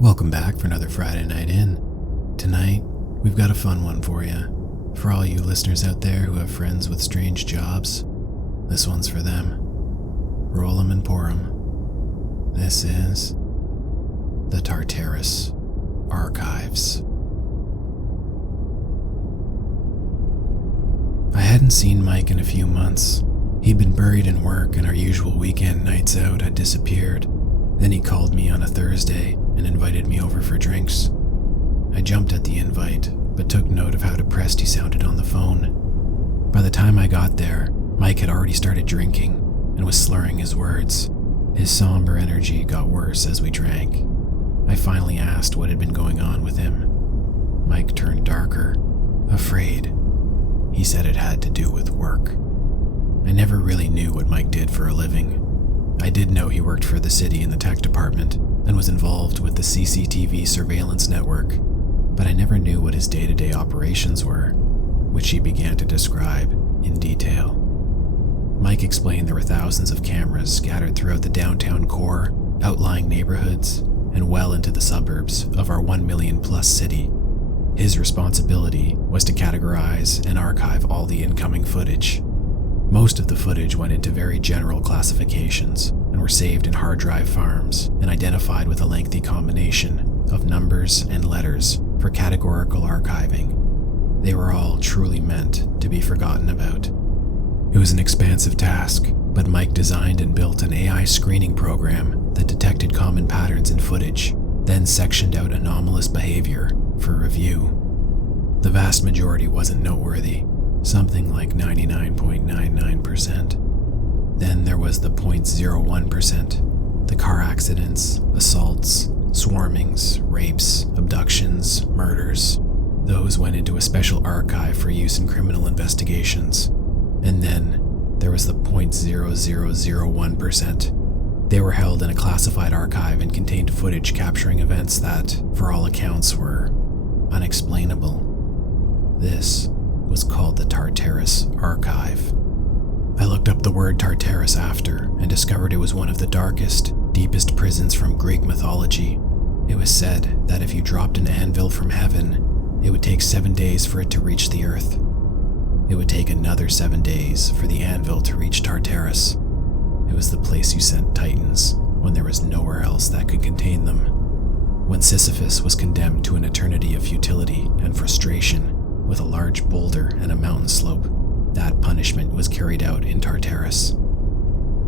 Welcome back for another Friday Night In. Tonight, we've got a fun one for you. For all you listeners out there who have friends with strange jobs, this one's for them. Roll 'em and pour 'em. This is the Tartarus Archives. I hadn't seen Mike in a few months. He'd been buried in work, and our usual weekend nights out had disappeared. Then he called me on a Thursday and invited me over for drinks. I jumped at the invite, but took note of how depressed he sounded on the phone. By the time I got there, Mike had already started drinking and was slurring his words. His somber energy got worse as we drank. I finally asked what had been going on with him. Mike turned darker, afraid. He said it had to do with work. I never really knew what Mike did for a living. I did know he worked for the city in the tech department and was involved with the CCTV surveillance network, but I never knew what his day-to-day operations were, which he began to describe in detail. Mike explained there were thousands of cameras scattered throughout the downtown core, outlying neighborhoods, and well into the suburbs of our 1 million plus city. His responsibility was to categorize and archive all the incoming footage. Most of the footage went into very general classifications and were saved in hard drive farms and identified with a lengthy combination of numbers and letters for categorical archiving. They were all truly meant to be forgotten about. It was an expansive task, but Mike designed and built an AI screening program that detected common patterns in footage, then sectioned out anomalous behavior for review. The vast majority wasn't noteworthy, something like 99.99%. Then there was the 0.01%, the car accidents, assaults, swarmings, rapes, abductions, murders. Those went into a special archive for use in criminal investigations. And then there was the 0.0001%. They were held in a classified archive and contained footage capturing events that, for all accounts, were unexplainable. This was called the Tartarus Archive. I looked up the word Tartarus after and discovered it was one of the darkest, deepest prisons from Greek mythology. It was said that if you dropped an anvil from heaven, it would take 7 days for it to reach the earth. It would take another 7 days for the anvil to reach Tartarus. It was the place you sent titans when there was nowhere else that could contain them. When Sisyphus was condemned to an eternity of futility and frustration with a large boulder and a mountain slope, that punishment was carried out in Tartarus.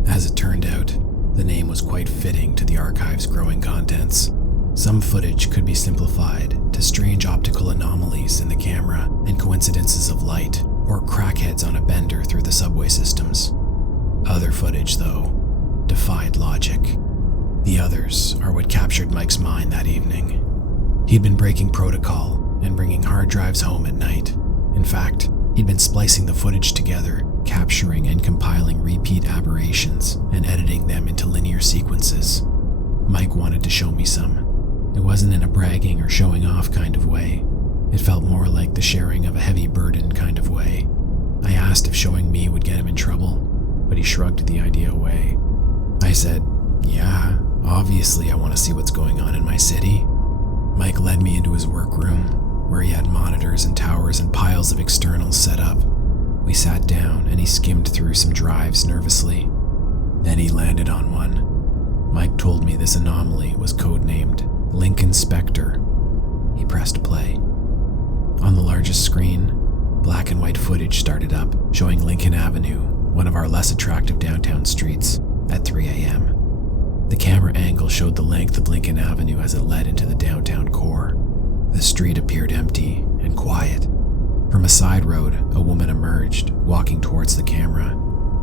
As it turned out, the name was quite fitting to the archive's growing contents. Some footage could be simplified to strange optical anomalies in the camera and coincidences of light, or crackheads on a bender through the subway systems. Other footage, though, defied logic. The others are what captured Mike's mind that evening. He'd been breaking protocol and bringing hard drives home at night. In fact, he'd been splicing the footage together, capturing and compiling repeat aberrations and editing them into linear sequences. Mike wanted to show me some. It wasn't in a bragging or showing off kind of way. It felt more like the sharing of a heavy burden kind of way. I asked if showing me would get him in trouble, but he shrugged the idea away. I said, "Yeah, obviously I want to see what's going on in my city." Mike led me into his workroom, where he had monitors and towers and piles of externals set up. We sat down and he skimmed through some drives nervously. Then he landed on one. Mike told me this anomaly was codenamed Lincoln Spectre. He pressed play. On the largest screen, black and white footage started up, showing Lincoln Avenue, one of our less attractive downtown streets, at 3 a.m. The camera angle showed the length of Lincoln Avenue as it led into the downtown core. The street appeared empty and quiet. From a side road, a woman emerged, walking towards the camera.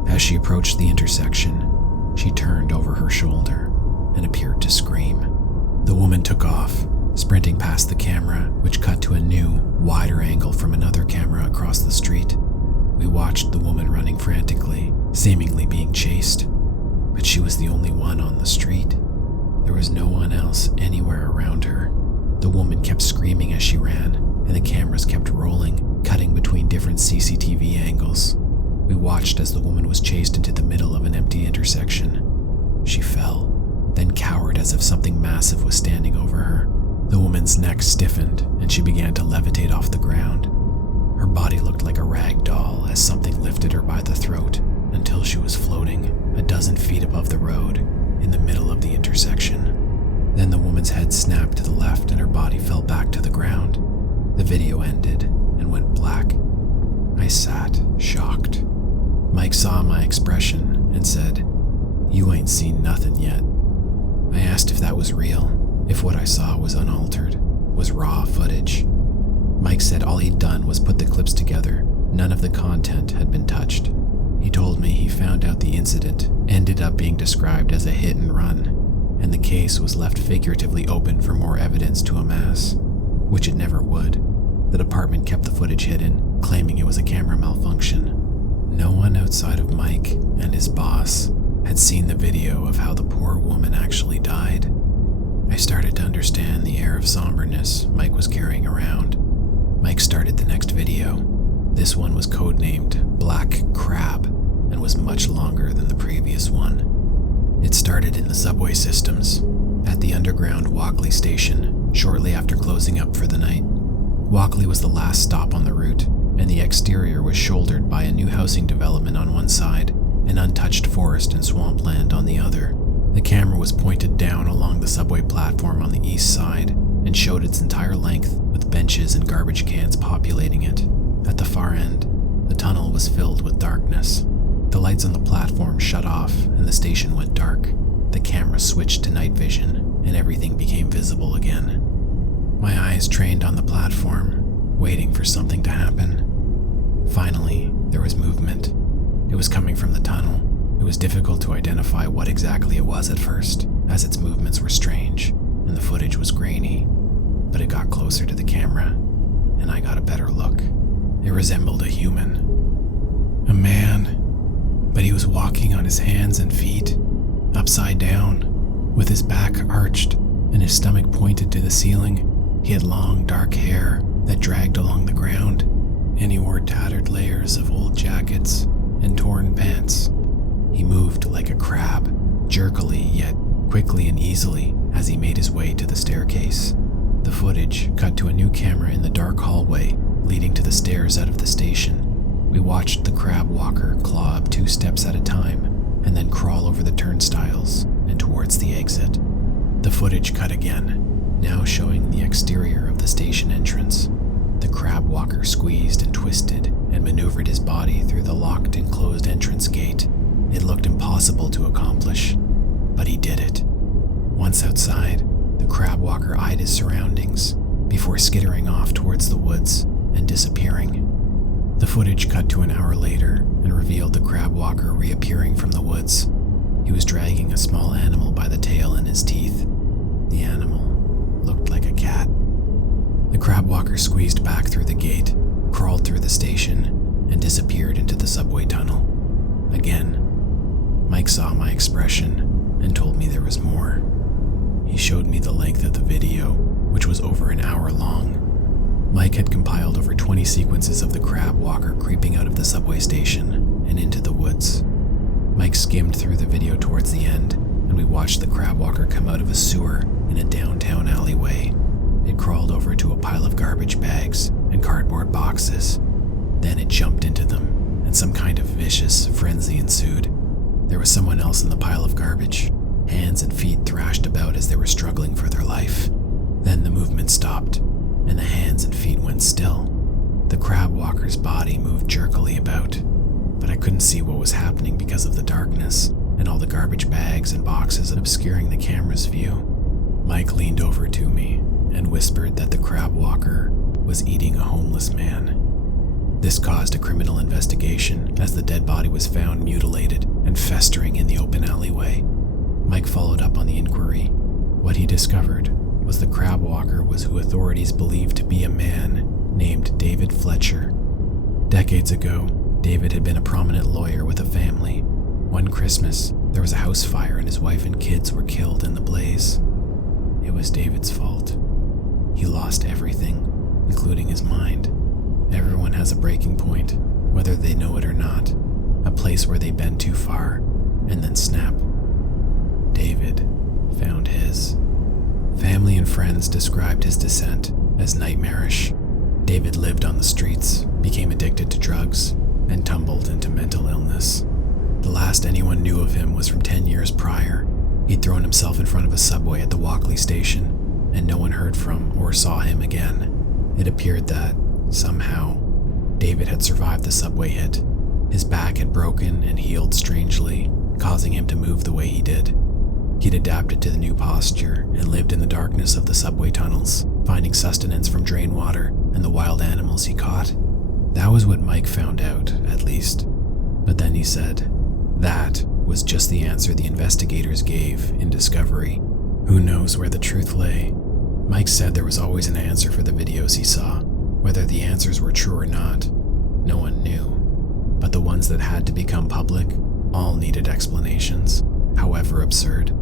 As she approached the intersection, she turned over her shoulder and appeared to scream. The woman took off, sprinting past the camera, which cut to a new, wider angle from another camera across the street. We watched the woman running frantically, seemingly being chased, but she was the only one on the street. There was no one else anywhere around her. The woman kept screaming as she ran, and the cameras kept rolling, cutting between different CCTV angles. We watched as the woman was chased into the middle of an empty intersection. She fell, then cowered as if something massive was standing over her. woman's neck stiffened and she began to levitate off the ground. Her body looked like a rag doll as something lifted her by the throat until she was floating a dozen feet above the road in the middle of the intersection. Then the woman's head snapped to the left and her body fell back to the ground. The video ended and went black. I sat, shocked. Mike saw my expression and said, "You ain't seen nothing yet." I asked if that was real, if what I saw was unaltered, was raw footage. Mike said all he'd done was put the clips together. None of the content had been touched. He told me he found out the incident ended up being described as a hit and run, and the case was left figuratively open for more evidence to amass, which it never would. The department kept the footage hidden, claiming it was a camera malfunction. No one outside of Mike and his boss had seen the video of how the poor woman actually died. I started to understand the air of somberness Mike was carrying around. Mike started the next video. This one was codenamed Black Crab and was much longer than the previous one. It started in the subway systems, at the underground Walkley station, shortly after closing up for the night. Walkley was the last stop on the route, and the exterior was shouldered by a new housing development on one side, and untouched forest and swampland on the other. The camera was pointed down along the subway platform on the east side and showed its entire length, with benches and garbage cans populating it. At the far end, the tunnel was filled with darkness. The lights on the platform shut off and the station went dark. The camera switched to night vision and everything became visible again. My eyes trained on the platform, waiting for something to happen. Finally, there was movement. It was coming from the tunnel. It was difficult to identify what exactly it was at first, as its movements were strange and the footage was grainy. But it got closer to the camera, and I got a better look. It resembled a human. A man, but he was walking on his hands and feet, upside down, with his back arched and his stomach pointed to the ceiling. He had long, dark hair that dragged along the ground, and he wore tattered layers of old jackets and torn pants. He moved like a crab, jerkily yet quickly and easily as he made his way to the staircase. The footage cut to a new camera in the dark hallway leading to the stairs out of the station. We watched the crab walker claw up 2 steps at a time and then crawl over the turnstiles and towards the exit. The footage cut again, now showing the exterior of the station entrance. The crab walker squeezed and twisted and maneuvered his body through the locked and closed entrance gate. It looked impossible to accomplish, but he did it. Once outside, the crab walker eyed his surroundings before skittering off towards the woods and disappearing. The footage cut to an hour later and revealed the crab walker reappearing from the woods. He was dragging a small animal by the tail in his teeth. The animal looked like a cat. The crab walker squeezed back through the gate, crawled through the station, and disappeared into the subway tunnel. Again, Mike saw my expression and told me there was more. He showed me the length of the video, which was over an hour long. Mike had compiled over 20 sequences of the crab walker creeping out of the subway station and into the woods. Mike skimmed through the video towards the end, and we watched the crab walker come out of a sewer in a downtown alleyway. It crawled over to a pile of garbage bags and cardboard boxes. Then it jumped into them, and some kind of vicious frenzy ensued. There was someone else in the pile of garbage. Hands and feet thrashed about as they were struggling for their life. Then the movement stopped, and the hands and feet went still. The crab walker's body moved jerkily about, but I couldn't see what was happening because of the darkness and all the garbage bags and boxes obscuring the camera's view. Mike leaned over to me and whispered that the crab walker was eating a homeless man. This caused a criminal investigation as the dead body was found mutilated and festering in the open alleyway. Mike followed up on the inquiry. What he discovered was the crab walker was who authorities believed to be a man named David Fletcher. Decades ago, David had been a prominent lawyer with a family. One Christmas, there was a house fire and his wife and kids were killed in the blaze. It was David's fault. He lost everything, including his mind. Everyone has a breaking point, whether they know it or not, a place where they bend too far and then snap. David found his. Family and friends described his descent as nightmarish. David lived on the streets, became addicted to drugs, and tumbled into mental illness. The last anyone knew of him was from 10 years prior. He'd thrown himself in front of a subway at the Walkley station, and no one heard from or saw him again. It appeared that, somehow, David had survived the subway hit. His back had broken and healed strangely, causing him to move the way he did. He'd adapted to the new posture and lived in the darkness of the subway tunnels, finding sustenance from drain water and the wild animals he caught. That was what Mike found out, at least. But then he said, that was just the answer the investigators gave in Discovery. Who knows where the truth lay? Mike said there was always an answer for the videos he saw. Whether the answers were true or not, no one knew. But the ones that had to become public all needed explanations, however absurd.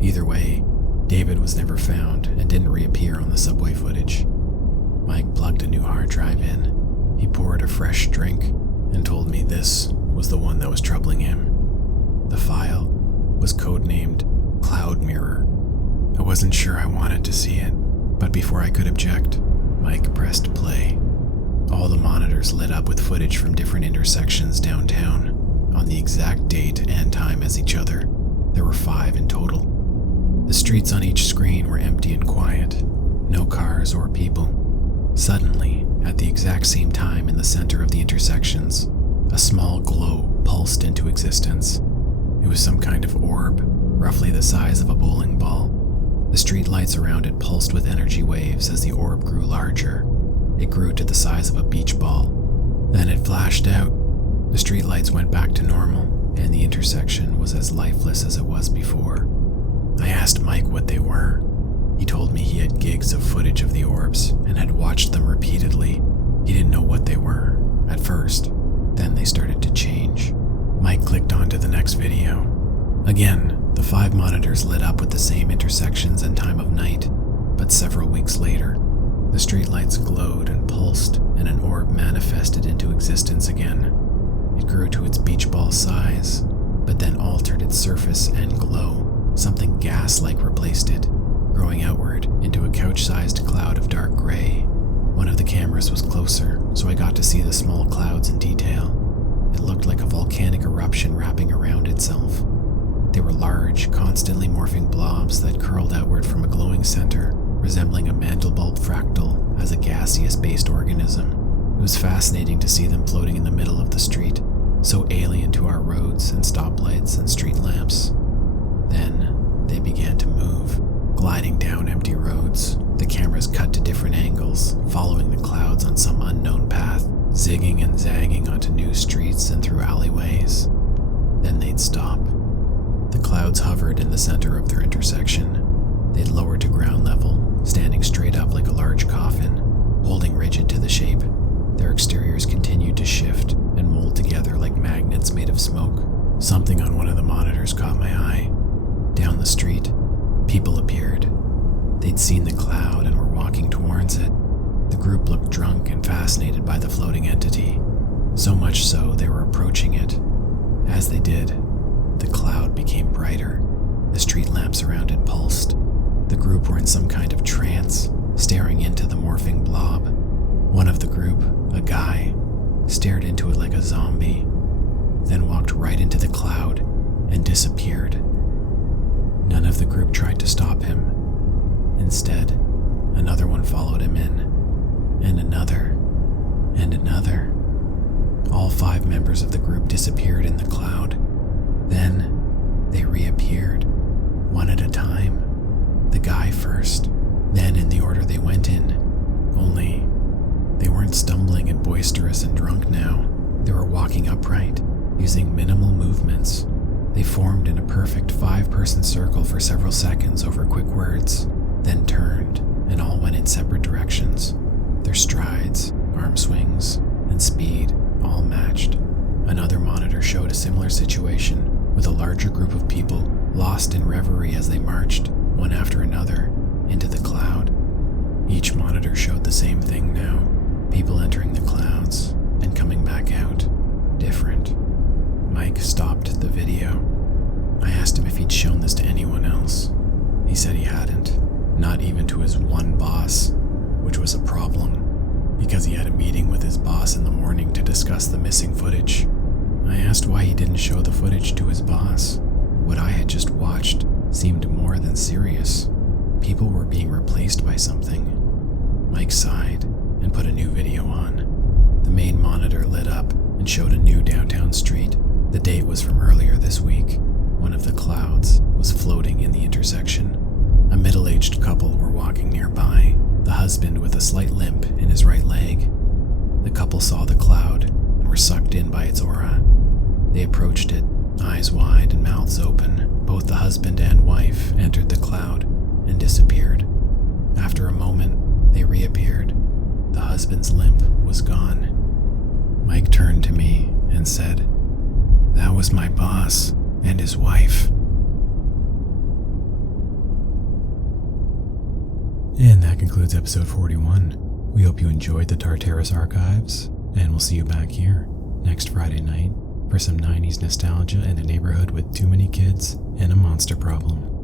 Either way, David was never found and didn't reappear on the subway footage. Mike plugged a new hard drive in. He poured a fresh drink and told me this was the one that was troubling him. The file was codenamed Cloud Mirror. I wasn't sure I wanted to see it, but before I could object, Mike pressed play. All the monitors lit up with footage from different intersections downtown, on the exact date and time as each other. There were 5 in total. The streets on each screen were empty and quiet, no cars or people. Suddenly, at the exact same time in the center of the intersections, a small glow pulsed into existence. It was some kind of orb, roughly the size of a bowling ball. The street lights around it pulsed with energy waves as the orb grew larger. It grew to the size of a beach ball. Then it flashed out. The street lights went back to normal, and the intersection was as lifeless as it was before. I asked Mike what they were. He told me he had gigs of footage of the orbs and had watched them repeatedly. He didn't know what they were at first. Then they started to change. Mike clicked on to the next video. Again, the 5 monitors lit up with the same intersections and time of night, but several weeks later, the streetlights glowed and pulsed, and an orb manifested into existence again. It grew to its beach ball size, but then altered its surface and glow. Something gas-like replaced it, growing outward into a couch-sized cloud of dark gray. One of the cameras was closer, so I got to see the small clouds in detail. It looked like a volcanic eruption wrapping around itself. They were large, constantly morphing blobs that curled outward from a glowing center, resembling a mandelbulb fractal as a gaseous-based organism. It was fascinating to see them floating in the middle of the street, so alien to our roads and stoplights and street lamps. Then they began to move, gliding down empty roads. The cameras cut to different angles, following the clouds on some unknown path, zigging and zagging onto new streets and through alleyways. Then they'd stop. The clouds hovered in the center of their intersection. They'd lower to ground level, standing straight up like a large coffin, holding rigid to the shape. Their exteriors continued to shift and mold together like magnets made of smoke. Something on one of the monitors caught my eye. Down the street, people appeared. They'd seen the cloud and were walking towards it. The group looked drunk and fascinated by the floating entity, so much so they were approaching it. As they did, the cloud became brighter. The street lamps around it pulsed. The group were in some kind of trance, staring into the morphing blob. One of the group, a guy, stared into it like a zombie, then walked right into the cloud and disappeared. None of the group tried to stop him. Instead, another one followed him in, and another, and another. All 5 members of the group disappeared in the cloud. Then, they reappeared, one at a time. The guy first, then in the order they went in. Only, they weren't stumbling and boisterous and drunk now. They were walking upright, using minimal movements. They formed in a perfect 5-person circle for several seconds over quick words, then turned, and all went in separate directions. Their strides, arm swings, and speed all matched. Another monitor showed a similar situation, with a larger group of people lost in reverie as they marched, one after another, into the cloud. Each monitor showed the same thing now, people entering the clouds and coming back out, different. Mike stopped the video. I asked him if he'd shown this to anyone else. He said he hadn't, not his one boss, which was a problem, because he had a meeting with his boss in the morning to discuss the missing footage. I asked why he didn't show the footage to his boss. What I had just watched seemed more than serious. People were being replaced by something. Mike sighed and put a new video on. The main monitor lit up and showed a new downtown street. The date was from earlier this week. One of the clouds was floating in the intersection. A middle-aged couple were walking nearby, the husband with a slight limp in his right leg. The couple saw the cloud and were sucked in by its aura. They approached it, eyes wide and mouths open. Both the husband and wife entered the cloud and disappeared. After a moment, they reappeared. The husband's limp was gone. Mike turned to me and said, "That was my boss and his wife." And that concludes episode 41. We hope you enjoyed the Tartarus Archives, and we'll see you back here next Friday night for some 90s nostalgia in a neighborhood with too many kids and a monster problem.